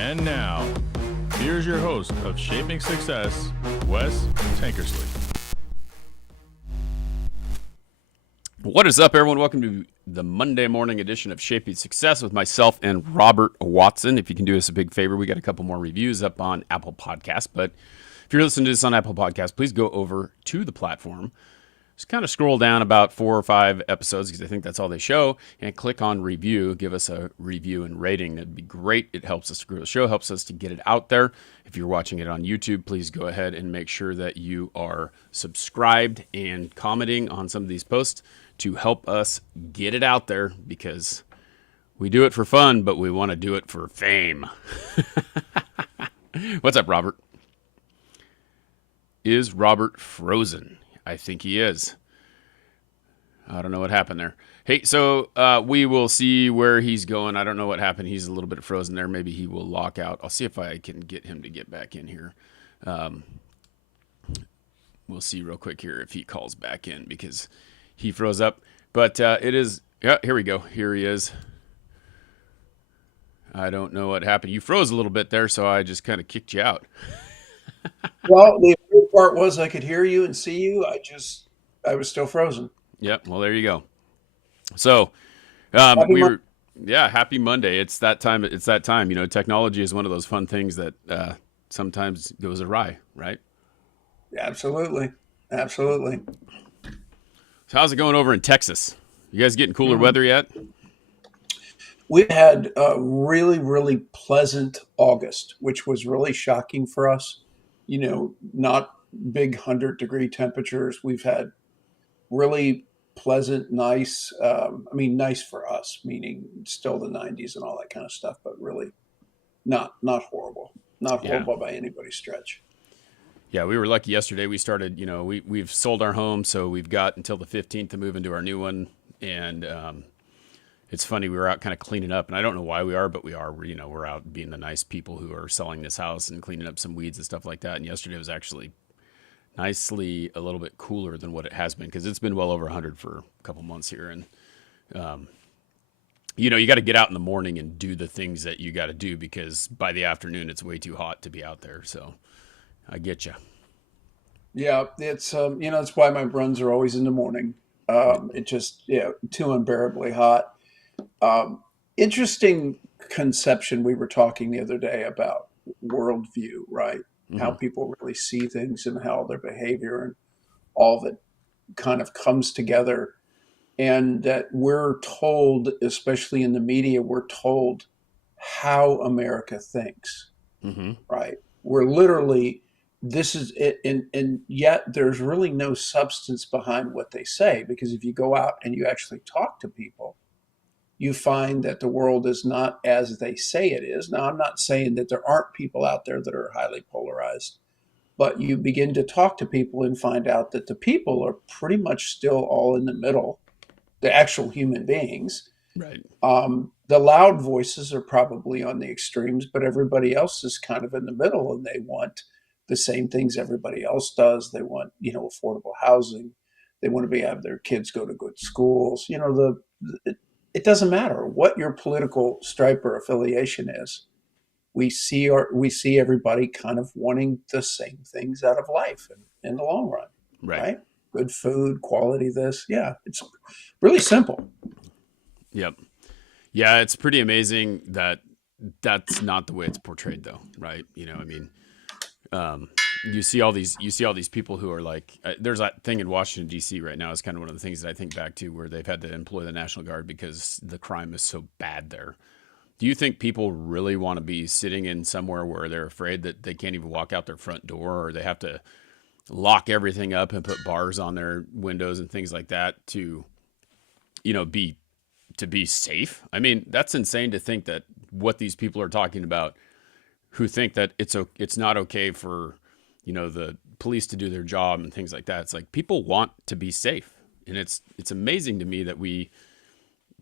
And now, here's your host of Shaping Success, Wes Tankersley. What is up, everyone? Welcome to the Monday morning edition of Shaping Success with myself and Robert Watson. If you can do us a big favor, we got a couple more reviews up on Apple Podcasts. But if you're listening to this on Apple Podcasts, please go over to the platform. Just kind of scroll down about 4 or 5 episodes, because I think that's all they show, and click on review. Give us a review and rating. That'd be great. It helps us to grow the show, helps us to get it out there. If you're watching it on YouTube, please go ahead and make sure that you are subscribed and commenting on some of these posts to help us get it out there, because we do it for fun, but we want to do it for fame. What's up, Robert? Is Robert frozen? I think he is. I don't know what happened there. Hey, so we will see where he's going. I don't know what happened. He's a little bit frozen there. Maybe he will lock out. I'll see if I can get him to get back in here. We'll see real quick here if he calls back in, because he froze up. But it is, yeah, here we go. Here he is. I don't know what happened. You froze a little bit there, so I just kind of kicked you out. Well, the important part was I could hear you and see you. I was still frozen. Yep. Well, there you go. So happy Monday. It's that time. You know, technology is one of those fun things that sometimes goes awry, right? Absolutely. Absolutely. So how's it going over in Texas? You guys getting cooler weather yet? We had a really, really pleasant August, which was really shocking for us. You know, not big 100-degree temperatures. We've had really pleasant, nice, nice for us, meaning still the 90s and all that kind of stuff, but really not horrible. Not horrible by anybody's stretch. Yeah, we were lucky yesterday. We started, you know, we've sold our home, so we've got until the 15th to move into our new one. And it's funny, we were out kind of cleaning up, and I don't know why we are, but we are. You know, we're out being the nice people who are selling this house and cleaning up some weeds and stuff like that. And yesterday was actually nicely a little bit cooler than what it has been, because it's been well over 100 for a couple months here. And, you know, you got to get out in the morning and do the things that you got to do, because by the afternoon it's way too hot to be out there. So I get you. Yeah, it's, it's why my runs are always in the morning. It just, too unbearably hot. Interesting conception. We were talking the other day about worldview, right? Mm-hmm. How people really see things and how their behavior and all that kind of comes together. And that we're told, especially in the media, we're told how America thinks, right? We're literally, this is it. And yet there's really no substance behind what they say, because if you go out and you actually talk to people, you find that the world is not as they say it is. Now, I'm not saying that there aren't people out there that are highly polarized, but you begin to talk to people and find out that the people are pretty much still all in the middle, the actual human beings. Right. The loud voices are probably on the extremes, but everybody else is kind of in the middle, and they want the same things everybody else does. They want, affordable housing. They want to have their kids go to good schools. It doesn't matter what your political stripe or affiliation is. We see everybody kind of wanting the same things out of life in the long run, right? Good food, quality, this. Yeah, it's really simple. Yep. Yeah, it's pretty amazing that that's not the way it's portrayed, though, right? You know, I mean, you see all these people who are like, there's that thing in Washington, D.C. right now is kind of one of the things that I think back to, where they've had to employ the National Guard because the crime is so bad there. Do you think people really want to be sitting in somewhere where they're afraid that they can't even walk out their front door, or they have to lock everything up and put bars on their windows and things like that to be safe? I mean, that's insane to think that what these people are talking about, who think that it's not okay for, the police to do their job and things like that. It's like, people want to be safe. And it's amazing to me that we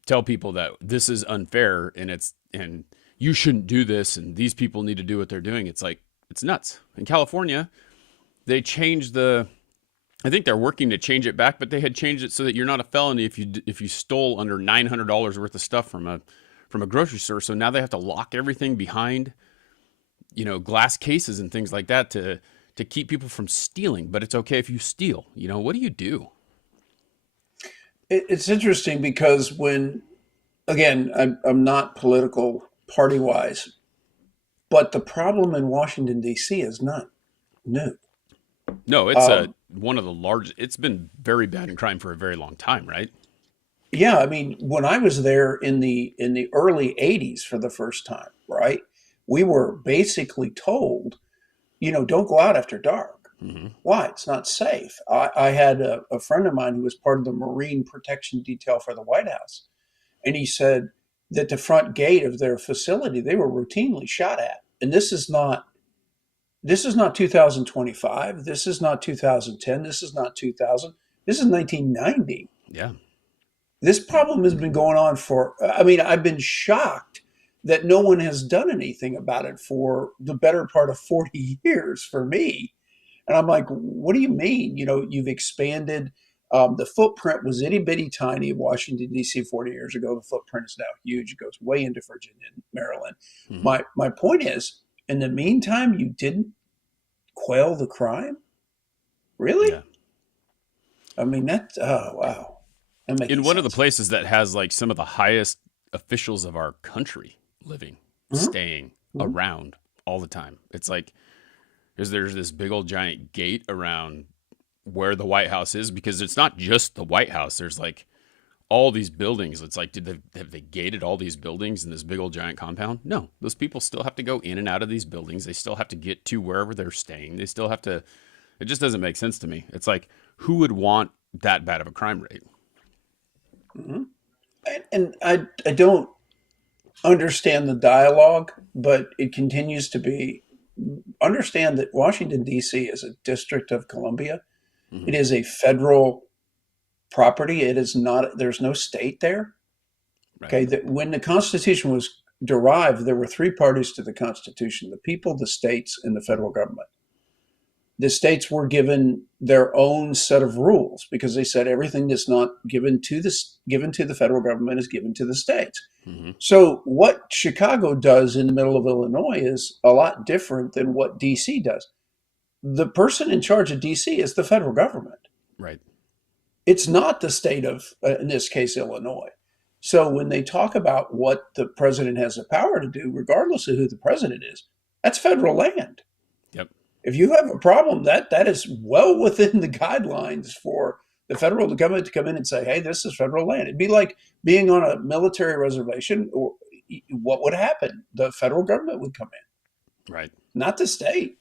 tell people that this is unfair and you shouldn't do this and these people need to do what they're doing. It's like, it's nuts. In California, they changed I think they're working to change it back, but they had changed it so that you're not a felony if you stole under $900 worth of stuff from a grocery store. So now they have to lock everything behind glass cases and things like that to keep people from stealing, but it's okay if you steal. What do you do? It's interesting because again, I'm not political party wise, but the problem in Washington, D.C. is not new. No, it's Um, one of the largest. It's been very bad in crime for a very long time, right? yeah, I mean, when I was there in the early 80s for the first time, right? We were basically told, don't go out after dark. Hmm. Why? It's not safe. I had a friend of mine who was part of the Marine Protection Detail for the White House, and he said that the front gate of their facility they were routinely shot at. And this is not 2025. This is not 2010. This is not 2000. This is 1990. Yeah. This problem has been going on I mean, I've been shocked that no one has done anything about it for the better part of 40 years for me. And I'm like, what do you mean? You've expanded. The footprint was itty bitty tiny of Washington, D.C. 40 years ago. The footprint is now huge. It goes way into Virginia and Maryland. Hmm. My point is, in the meantime, you didn't quell the crime? Really? Yeah. I mean, oh, wow. That makes In one of the sense. places that has like some of the highest officials of our country living, Mhm, staying mhm. around all the time. It's like, there's this big old giant gate around where the White House is, because it's not just the White House. There's like all these buildings. It's like, have they gated all these buildings in this big old giant compound? No, those people still have to go in and out of these buildings. They still have to get to wherever they're staying. They still have to. It just doesn't make sense to me. It's like, who would want that bad of a crime rate? Mhm. And I don't understand the dialogue, but it continues to be understand that Washington, D.C. is a District of Columbia. Hmm. It is a federal property. It is not, there's no state there. Right. Okay. That when the Constitution was derived, there were three parties to the Constitution: the people, the states, and the federal government. The states were given their own set of rules because they said everything that's not given to the federal government is given to the states. Hmm. So what Chicago does in the middle of Illinois is a lot different than what DC does. The person in charge of DC is the federal government. Right. It's not the state of, in this case, Illinois. So when they talk about what the president has the power to do, regardless of who the president is, that's federal land. Yep. If you have a problem, that is well within the guidelines for the federal government to come in and say, "Hey, this is federal land." It'd be like being on a military reservation. Or what would happen? The federal government would come Right. in, not the state.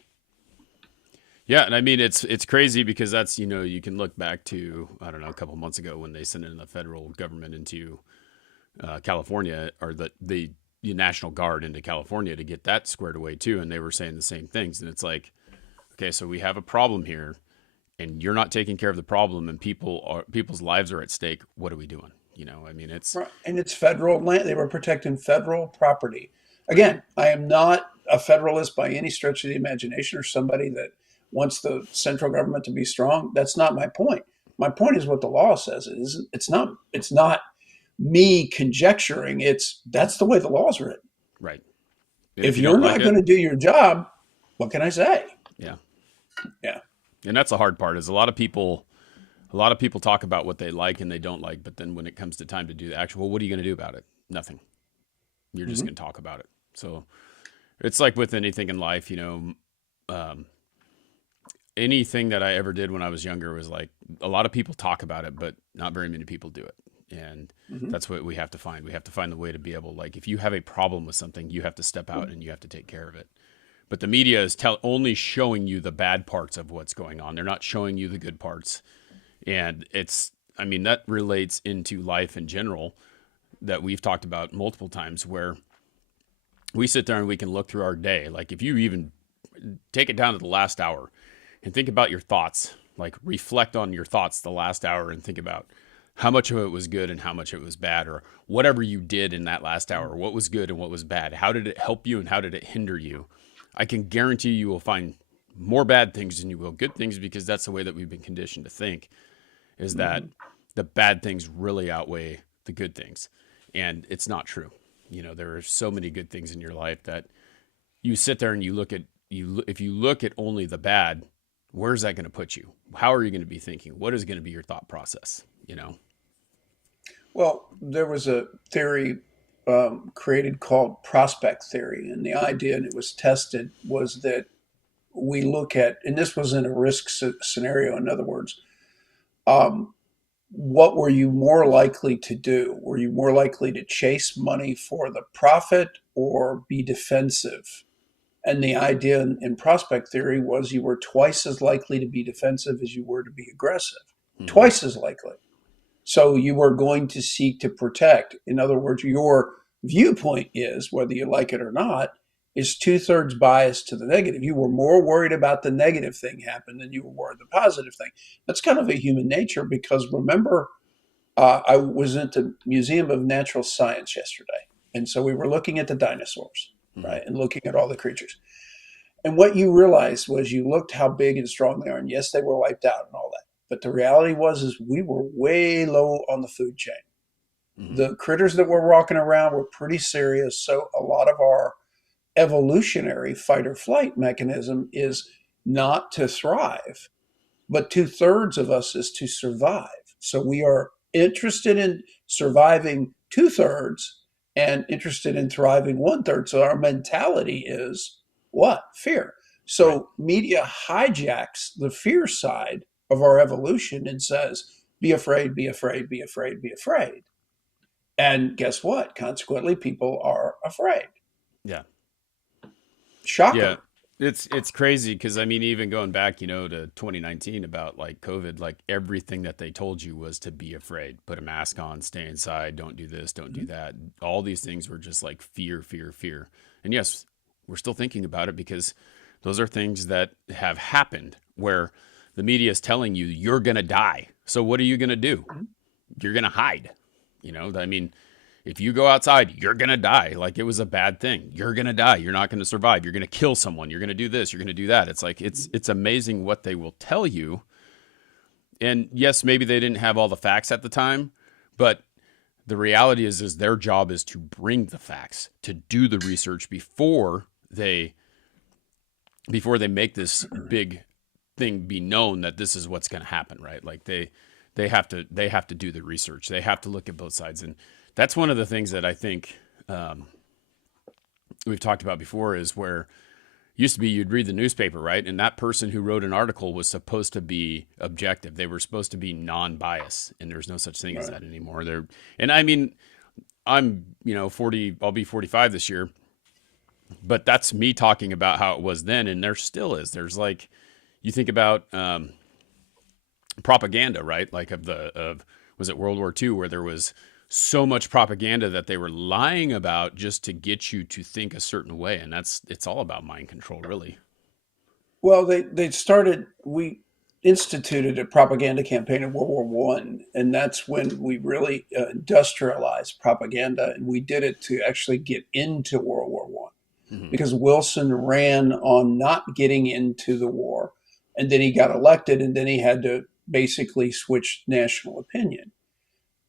Yeah, and I mean, it's crazy because that's, you can look back to, I don't know, a couple months ago when they sent in the federal government into California, or the National Guard into California to get that squared away too, and they were saying the same things. And it's like, okay, so we have a problem here, and you're not taking care of the problem, and people's lives are at stake. What are we doing? I mean, it's Right. And it's federal land. They were protecting federal property. Again, I am not a federalist by any stretch of the imagination or somebody that wants the central government to be strong. That's not my point. My point is what the law says. It's not me conjecturing. That's the way the law is written. right. And if If you you're don't like not going it, to do your job, what can I say? yeah. Yeah. And that's the hard part, is a lot of people talk about what they like and they don't like, but then when it comes to time to do the actual, well, what are you going to do about it? Nothing. You're just Mhm. going to talk about it. So it's like with anything in life, um, anything that I ever did when I was younger was like, a lot of people talk about it, but not very many people do it. And Mhm. that's what we have to find. We have to find the way to be able, like, if you have a problem with something, you have to step out and you have to take care of it. But the media is only showing you the bad parts of what's going on. They're not showing you the good parts. And I mean, that relates into life in general, that we've talked about multiple times, where we sit there and we can look through our day. Like, if you even take it down to the last hour and think about your thoughts, like reflect on your thoughts the last hour and think about how much of it was good and how much it was bad, or whatever you did in that last hour, what was good and what was bad. How did it help you and how did it hinder you? I can guarantee you will find more bad things than you will good things, because that's the way that we've been conditioned to think, is that Mhm. the bad things really outweigh the good things. And it's not true. There are so many good things in your life that you sit there and you look at if you look at only the bad, where's that going to put you? How are you going to be thinking? What is going to be your thought process? You know? Well, there was a theory created called prospect theory, and the idea, and it was tested, was that we look at, and this was in a risk scenario. In other words, um, what were you more likely to do? Were you more likely to chase money for the profit or be defensive? And the idea in prospect theory was you were twice as likely to be defensive as you were to be aggressive, Mm-hmm. twice as likely. So you were going to seek to protect. In other words, your viewpoint is, whether you like it or not, is two-thirds biased to the negative. You were more worried about the negative thing happen than you were worried the positive thing. That's kind of a human nature because remember, I was at the Museum of Natural Science yesterday. And so we were looking at the dinosaurs, Mm-hmm. right? And looking at all the creatures. And what you realized was you looked how big and strong they are. And yes, they were wiped out and all that. But the reality was is we were way low on the food chain. Mm-hmm. The critters that were walking around were pretty serious. So a lot of our evolutionary fight or flight mechanism is not to thrive, but two-thirds of us is to survive. So we are interested in surviving two-thirds and interested in thriving one-third. So our mentality is what? Fear. Right. So media hijacks the fear side of our evolution and says, be afraid, be afraid, be afraid, be afraid. And guess what? Consequently, people are afraid. Yeah. Yeah. Shocker. It's crazy because I mean, even going back, you know, to 2019 about like COVID, like everything that they told you was to be afraid, put a mask on, stay inside, don't do this, don't do that. All these things were just like fear, fear, fear. And yes, we're still thinking about it because those are things that have happened where the media is telling you you're going to die. So what are you going to do? You're going to hide. You know, I mean, if you go outside, you're going to die. Like it was a bad thing. You're going to die. You're not going to survive. You're going to kill someone. You're going to do this. You're going to do that. It's like, it's amazing what they will tell you. And yes, maybe they didn't have all the facts at the time, but the reality is their job is to bring the facts, to do the research they before they make this big thing be known that this is what's going to happen, right? Like they have to do the research. They have to look at both sides. And that's one of the things that I think we've talked about before is where used to be you'd read the newspaper, right? And that person who wrote an article was supposed to be objective. They were supposed to be non-biased, and there's no such thing as that anymore. And I mean, I'm, 40, I'll be 45 this year, but that's me talking about how it was then. And there still is, there's like, you think about propaganda, right? Like was it World War II where there was so much propaganda that they were lying about just to get you to think a certain way. And it's all about mind control, really. Well, we instituted a propaganda campaign in World War One, and that's when we really industrialized propaganda, and we did it to actually get into World War One, Mm-hmm. because Wilson ran on not getting into the war, and then he got elected, and then he had to basically switch national opinion.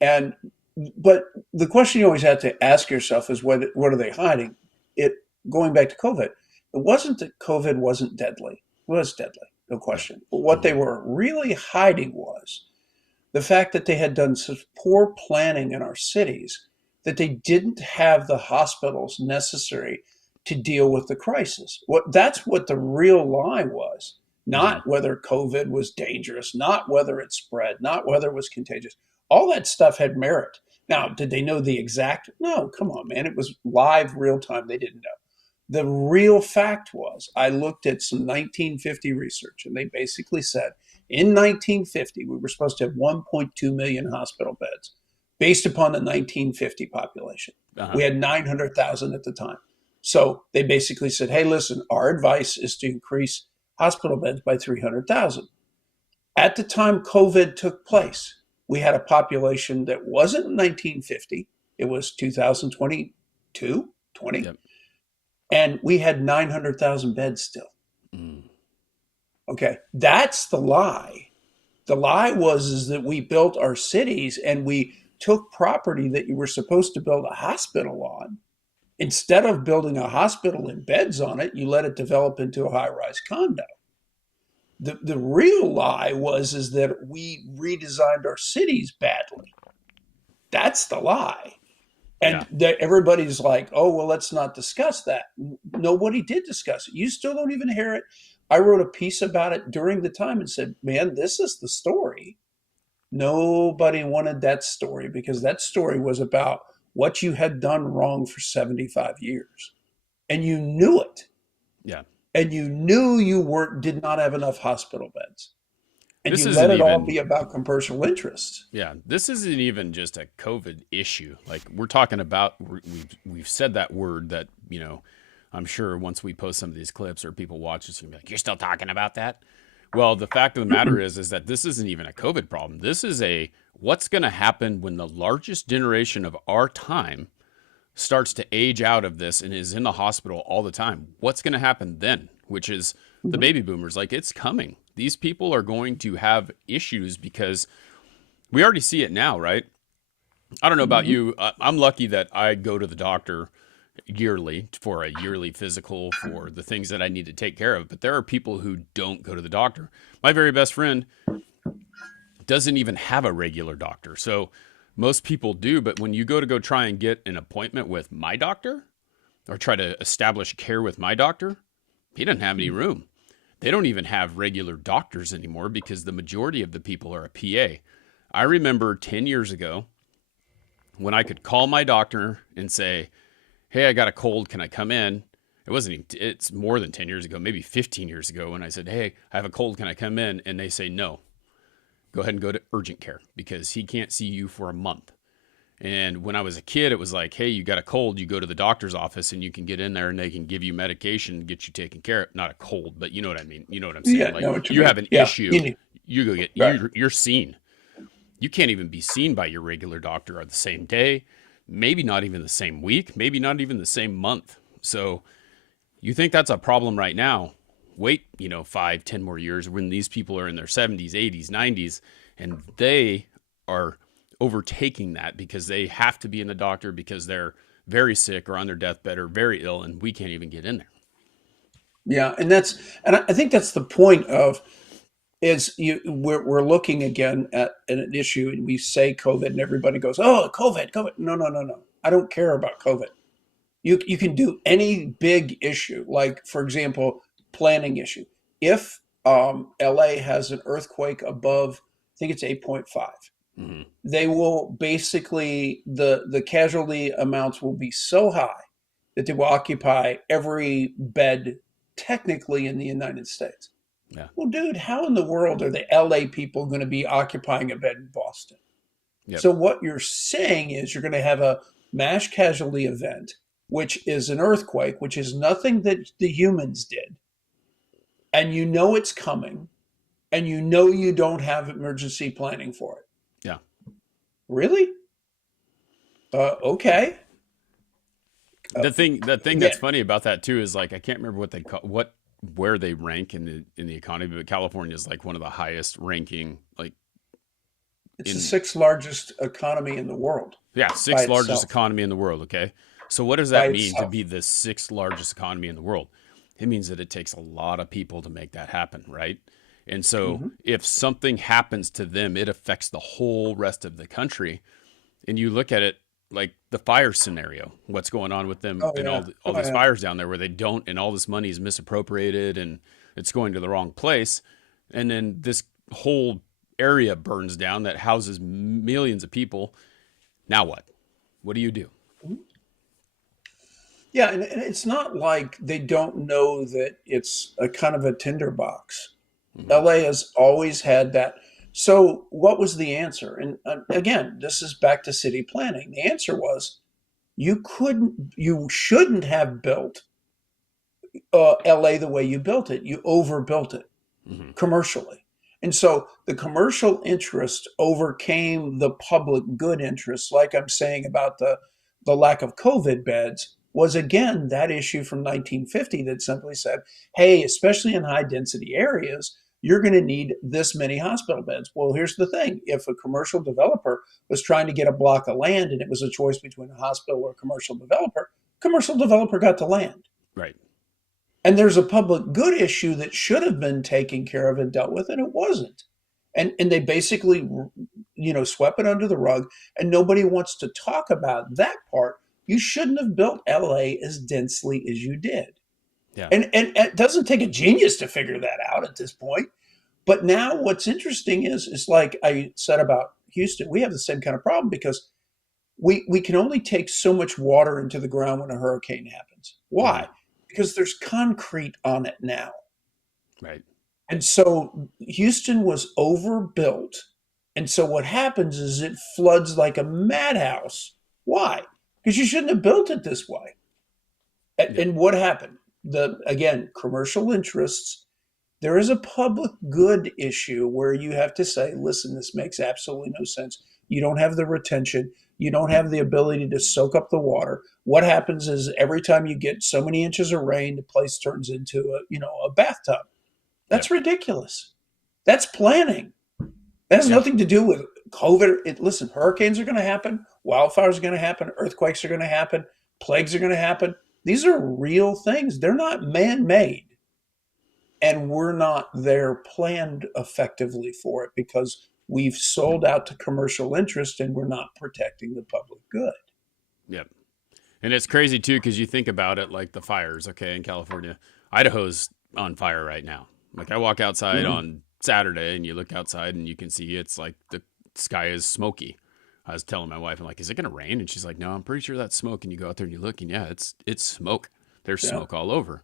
And but the question you always have to ask yourself is what are they hiding? It going back to COVID, it wasn't that COVID wasn't deadly. It was deadly, no question. But what they were really hiding was the fact that they had done such poor planning in our cities that they didn't have the hospitals necessary to deal with the crisis. That's what the real lie was. Not whether COVID was dangerous, not whether it spread, not whether it was contagious. All that stuff had merit. Now, did they know the exact? No, come on, man. It was live, real time. They didn't know. The real fact was, I looked at some 1950 research, and they basically said in 1950, we were supposed to have 1.2 million hospital beds based upon the 1950 population. Uh-huh. We had 900,000 at the time. So they basically said, hey, listen, our advice is to increase hospital beds by 300,000. At the time COVID took place, we had a population that wasn't 1950. It was 2022, 20. Yep. And we had 900,000 beds still. Mm. Okay. That's the lie. The lie is that we built our cities and we took property that you were supposed to build a hospital on Instead of building a hospital and beds on it, you let it develop into a high-rise condo. The real lie is that we redesigned our cities badly. That's the lie. And everybody's like, oh, well, let's not discuss that. Nobody did discuss it. You still don't even hear it. I wrote a piece about it during the time and said, man, this is the story. Nobody wanted that story because that story was about what you had done wrong for 75 years. And you knew it. Yeah. And you knew did not have enough hospital beds. And This you isn't let it all even- be about commercial interests. Yeah, this isn't even just a COVID issue. Like we're talking about, we've said that word that, you know, I'm sure once we post some of these clips or people watch this, you're gonna be like, you're still talking about that? Well, the fact of the matter is that this isn't even a COVID problem. This is what's going to happen when the largest generation of our time starts to age out of this and is in the hospital all the time. What's going to happen then? Which is the baby boomers. Like it's coming. These people are going to have issues because we already see it now, right? I don't know about you. I'm lucky that I go to the doctor yearly for a yearly physical for the things that I need to take care of. But there are people who don't go to the doctor. My very best friend doesn't even have a regular doctor. So most people do. But when you go try and get an appointment with my doctor or try to establish care with my doctor, he doesn't have any room. They don't even have regular doctors anymore because the majority of the people are a PA. I remember 10 years ago when I could call my doctor and say, hey, I got a cold. Can I come in? It's more than 10 years ago, maybe 15 years ago when I said, hey, I have a cold. Can I come in? And they say, no, go ahead and go to urgent care because he can't see you for a month. And when I was a kid, it was like, hey, you got a cold, you go to the doctor's office and you can get in there and they can give you medication and get you taken care of. Not a cold, but you know what I mean? You know what I'm saying? Yeah, like know what you mean. have an Yeah. issue, you go get, Right. you're seen. You can't even be seen by your regular doctor on the same day, maybe not even the same week, maybe not even the same month. So you think that's a problem right now. Wait, 5, 10 more years when these people are in their 70s, 80s, 90s, and they are overtaking that because they have to be in the doctor because they're very sick or on their deathbed or very ill, and we can't even get in there. Yeah, and I think that's the point of we're looking again at an issue, and we say COVID, and everybody goes, "Oh, COVID, COVID." No. I don't care about COVID. You can do any big issue, like for example, planning issue. If LA has an earthquake above, I think it's 8.5. Mm-hmm. They will basically the casualty amounts will be so high that they will occupy every bed technically in the United States. Yeah. Well, dude, how in the world are the LA people going to be occupying a bed in Boston? Yep. So what you're saying is you're going to have a mass casualty event, which is an earthquake, which is nothing that the humans did. And you know it's coming, and you know you don't have emergency planning for it. Yeah. Really? Okay. The thing that's funny about that too is like I can't remember what they call where they rank in the economy, but California is like one of the highest ranking. Like it's the sixth largest economy in the world. Yeah, sixth largest itself. economy in the world. Okay, so what does that By mean to itself. be the sixth largest economy in the world? It means that it takes a lot of people to make that happen, right? And so if something happens to them, it affects the whole rest of the country. And you look at it like the fire scenario, what's going on with them and all these fires down there where they don't, and all this money is misappropriated and it's going to the wrong place. And then this whole area burns down that houses millions of people. Now what? What do you do? Yeah, and it's not like they don't know that it's a kind of a tinderbox. LA has always had that. So what was the answer? And again, this is back to city planning. The answer was you shouldn't have built LA the way you built it. You overbuilt it commercially. And so the commercial interest overcame the public good interest, like I'm saying about the lack of COVID beds, was again that issue from 1950 that simply said, hey, especially in high density areas, you're going to need this many hospital beds. Well, here's the thing. If a commercial developer was trying to get a block of land and it was a choice between a hospital or a commercial developer, Commercial developer got the land. Right. And there's a public good issue that should have been taken care of and dealt with, and it wasn't. And they basically, swept it under the rug, and nobody wants to talk about that part. You shouldn't have built LA as densely as you did. Yeah. And it doesn't take a genius to figure that out at this point. But now what's interesting is like I said about Houston, we have the same kind of problem because we can only take so much water into the ground when a hurricane happens. Why? Mhm. Because there's concrete on it now. Right. And so Houston was overbuilt. And so what happens is it floods like a madhouse. Why? Because you shouldn't have built it this way. Yeah. And what happened? Again, commercial interests. There is a public good issue where you have to say, listen, this makes absolutely no sense. You don't have the retention. You don't have the ability to soak up the water. What happens is every time you get so many inches of rain, the place turns into a bathtub. That's ridiculous. That's planning. That has nothing to do with COVID. Listen, hurricanes are going to happen. Wildfires are going to happen. Earthquakes are going to happen. Plagues are going to happen. These are real things. They're not man-made. And we're not there planned effectively for it because we've sold out to commercial interest and we're not protecting the public good. Yep. And it's crazy too, because you think about it like the fires, okay, in California. Idaho's on fire right now. Like I walk outside on Saturday and you look outside and you can see it's like the sky is smoky. I was telling my wife, I'm like, is it going to rain? And she's like, no, I'm pretty sure that's smoke. And you go out there and you look and yeah, it's smoke. There's smoke all over.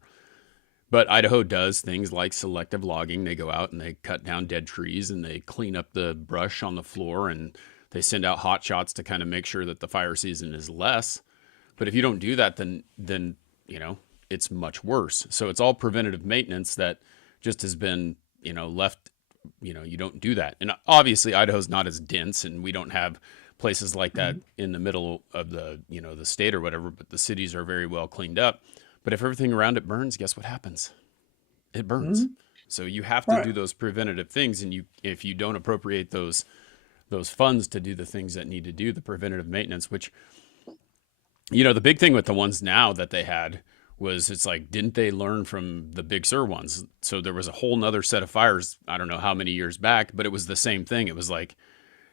But Idaho does things like selective logging. They go out and they cut down dead trees and they clean up the brush on the floor and they send out hot shots to kind of make sure that the fire season is less. But if you don't do that, then it's much worse. So it's all preventative maintenance that just has been, left, you don't do that. And obviously Idaho's not as dense and we don't have places like that in the middle of the, the state or whatever, but the cities are very well cleaned up. But if everything around it burns, guess what happens? It burns. So you have to do those preventative things. And if you don't appropriate those funds to do the things that need to do the preventative maintenance, which, the big thing with the ones now that they had was it's like, didn't they learn from the Big Sur ones? So there was a whole nother set of fires. I don't know how many years back, but it was the same thing. It was like,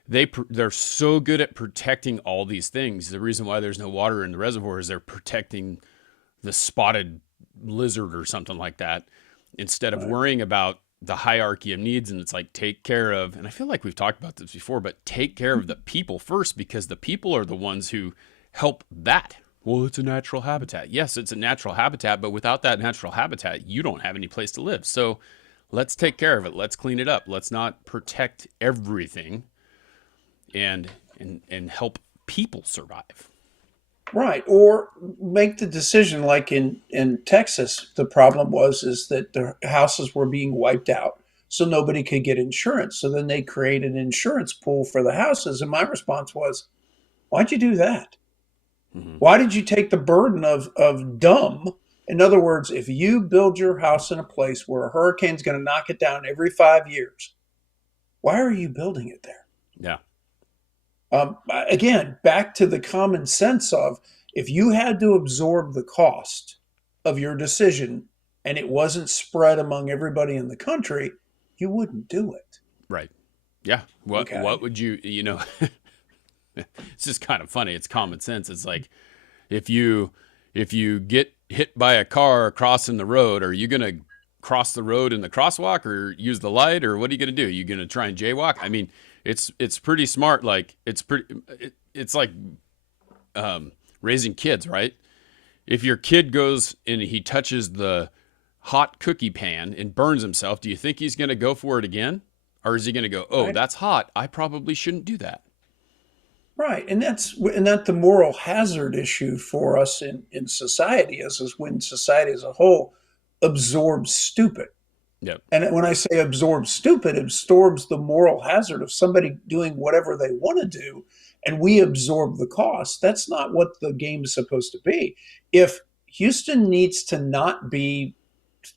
they're so good at protecting all these things. The reason why there's no water in the reservoir is they're protecting the spotted lizard or something like that, instead of worrying about the hierarchy of needs. And it's like, take care of, and I feel like we've talked about this before, but take care of the people first, because the people are the ones who help that. Well, it's a natural habitat. Yes, it's a natural habitat, but without that natural habitat, you don't have any place to live. So let's take care of it. Let's clean it up. Let's not protect everything and help people survive. Right. Or make the decision like in Texas, the problem is that the houses were being wiped out. So nobody could get insurance. So then they created an insurance pool for the houses. And my response was, why'd you do that? Why did you take the burden of dumb? In other words, if you build your house in a place where a hurricane's going to knock it down every 5 years, why are you building it there? Yeah. Again, back to the common sense of if you had to absorb the cost of your decision and it wasn't spread among everybody in the country, you wouldn't do it. Right. Yeah. What would you, it's just kind of funny. It's common sense. It's like, if you get hit by a car crossing the road, are you going to cross the road in the crosswalk or use the light, or what are you going to do? Are you going to try and jaywalk? I mean, it's pretty smart. Like it's like raising kids, right? If your kid goes and he touches the hot cookie pan and burns himself, do you think he's going to go for it again? Or is he going to go, oh, that's hot, I probably shouldn't do that? Right. And that's the moral hazard issue for us in society is when society as a whole absorbs stupid. Yep. And when I say absorb stupid, it absorbs the moral hazard of somebody doing whatever they want to do, and we absorb the cost. That's not what the game is supposed to be. If Houston needs to not be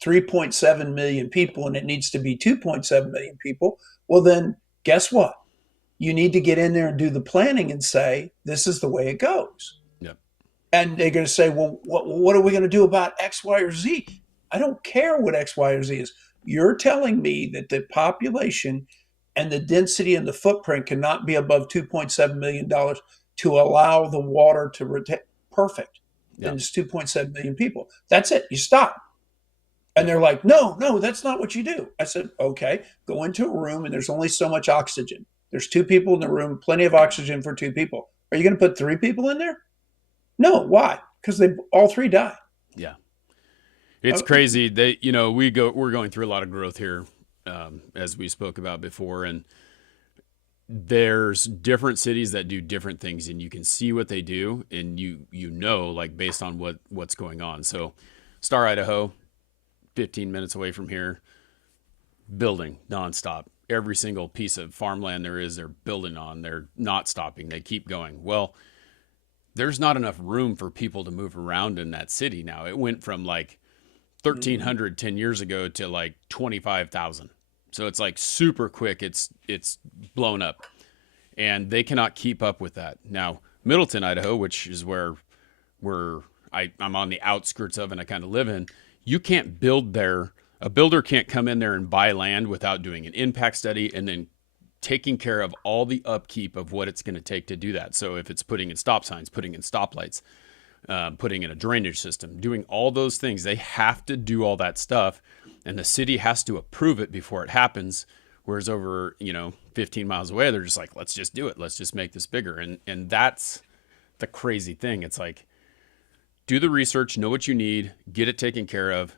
3.7 million people and it needs to be 2.7 million people, well, then guess what? You need to get in there and do the planning and say, this is the way it goes. Yep. And they're going to say, well, what are we going to do about X, Y, or Z? I don't care what X, Y, or Z is. You're telling me that the population and the density and the footprint cannot be above $2.7 million to allow the water to retain. Perfect. Yeah. And it's 2.7 million people. That's it. You stop. And they're like, no, that's not what you do. I said, okay, go into a room and there's only so much oxygen. There's 2 people in the room, plenty of oxygen for 2 people. Are you going to put 3 people in there? No. Why? Because they all 3 die. Yeah. It's crazy. We're going through a lot of growth here, as we spoke about before. And there's different cities that do different things, and you can see what they do, and like based on what's going on. So Star, Idaho, 15 minutes away from here, building nonstop. Every single piece of farmland there is, they're building on. They're not stopping. They keep going. Well, there's not enough room for people to move around in that city now. It went from like 1,300 10 years ago to like 25,000. So it's like super quick. It's blown up, and they cannot keep up with that. Now, Middleton, Idaho, which is where I'm on the outskirts of and I kind of live in, you can't build there. A builder can't come in there and buy land without doing an impact study and then taking care of all the upkeep of what it's going to take to do that. So if it's putting in stop signs, putting in stoplights, putting in a drainage system, doing all those things, they have to do all that stuff, and the city has to approve it before it happens. Whereas over, 15 miles away, they're just like, let's just do it. Let's just make this bigger. And that's the crazy thing. It's like, do the research, know what you need, get it taken care of,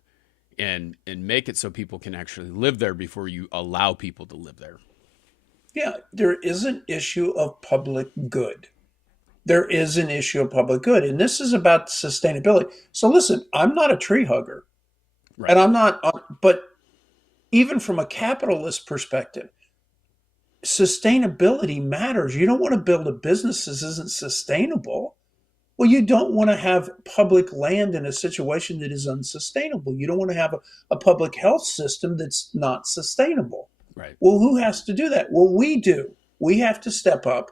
and make it so people can actually live there before you allow people to live there. Yeah, there is an issue of public good. There is an issue of public good, and this is about sustainability. So listen, I'm not a tree hugger, Right. and I'm not, but even from a capitalist perspective, sustainability matters. You don't want to build a business that isn't sustainable. Well, you don't want to have public land in a situation that is unsustainable. You don't want to have a public health system that's not sustainable. Right. Well, who has to do that? Well, we do. We have to step up,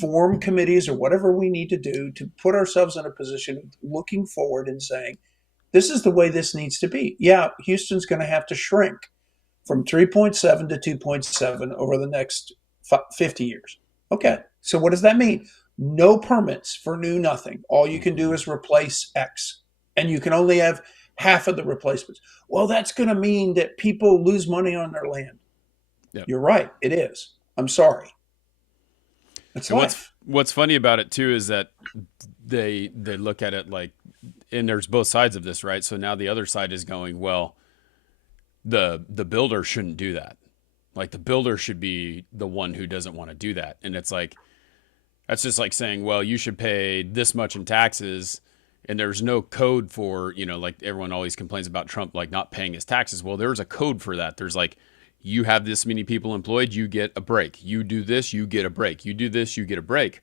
form committees or whatever we need to do to put ourselves in a position of looking forward and saying, this is the way this needs to be. Yeah, Houston's going to have to shrink from 3.7 to 2.7 over the next 50 years. Okay, so what does that mean? No permits for new nothing. All you can do is replace X, and you can only have half of the replacements. Well, that's going to mean that people lose money on their land. Yep. You're right. It is. I'm sorry. That's life. What's funny about it too is that they look at it like, and there's both sides of this, right? So now the other side is going, well, the builder shouldn't do that. Like the builder should be the one who doesn't want to do that. And it's like, that's just like saying, well, you should pay this much in taxes, and there's no code for, like everyone always complains about Trump, like not paying his taxes. Well, there's a code for that. There's like, you have this many people employed, you get a break. You do this, you get a break. You do this, you get a break.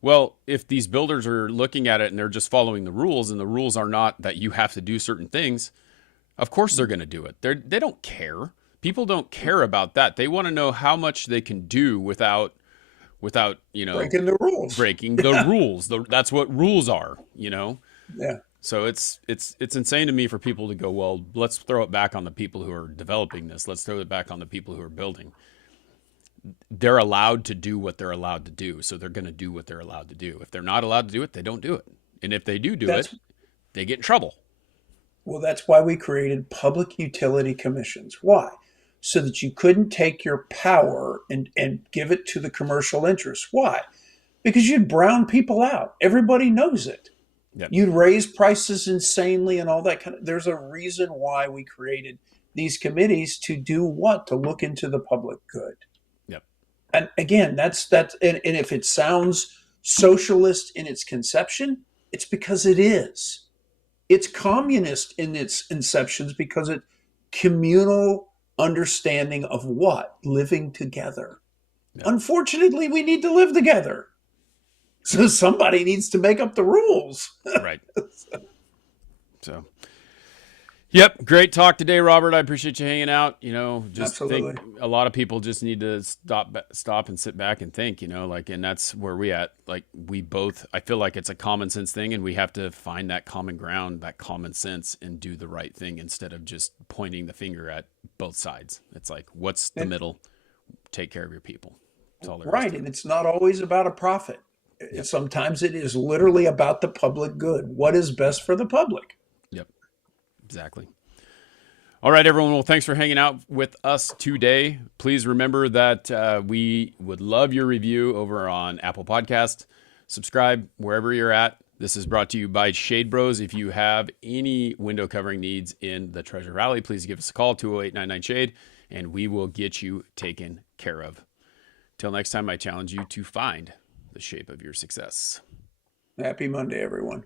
Well, if these builders are looking at it and they're just following the rules, and the rules are not that you have to do certain things, of course they're going to do it. They don't care. People don't care about that. They want to know how much they can do without breaking the rules. Breaking the rules. That's what rules are, Yeah. So it's insane to me for people to go, well, let's throw it back on the people who are developing this. Let's throw it back on the people who are building. They're allowed to do what they're allowed to do, so they're going to do what they're allowed to do. If they're not allowed to do it, they don't do it. And if they do it, they get in trouble. Well, that's why we created public utility commissions. Why? So that you couldn't take your power and give it to the commercial interests. Why? Because you'd brown people out. Everybody knows it. Yep. You'd raise prices insanely and all that kind of. There's a reason why we created these committees to do what? To look into the public good. Yep. And again, that's and if it sounds socialist in its conception, it's because it is. It's communist in its inceptions because it communal understanding of what? Living together. Yep. Unfortunately, we need to live together. So somebody needs to make up the rules. Right. So, Yep, great talk today, Robert. I appreciate you hanging out. Just Absolutely. think a lot of people just need to stop and sit back and think. And that's where we at. Like we both, I feel like it's a common sense thing, and we have to find that common ground, that common sense, and do the right thing instead of just pointing the finger at both sides. It's like, what's the middle? Take care of your people. That's all there is Right. to it. And it's not always about a profit. Sometimes it is literally about the public good. What is best for the public? Yep, exactly. All right, everyone. Well, thanks for hanging out with us today. Please remember that we would love your review over on Apple Podcast. Subscribe wherever you're at. This is brought to you by Shade Bros. If you have any window covering needs in the Treasure Valley, please give us a call, 208-99-SHADE, and we will get you taken care of. Till next time, I challenge you to find the shape of your success. Happy Monday, everyone.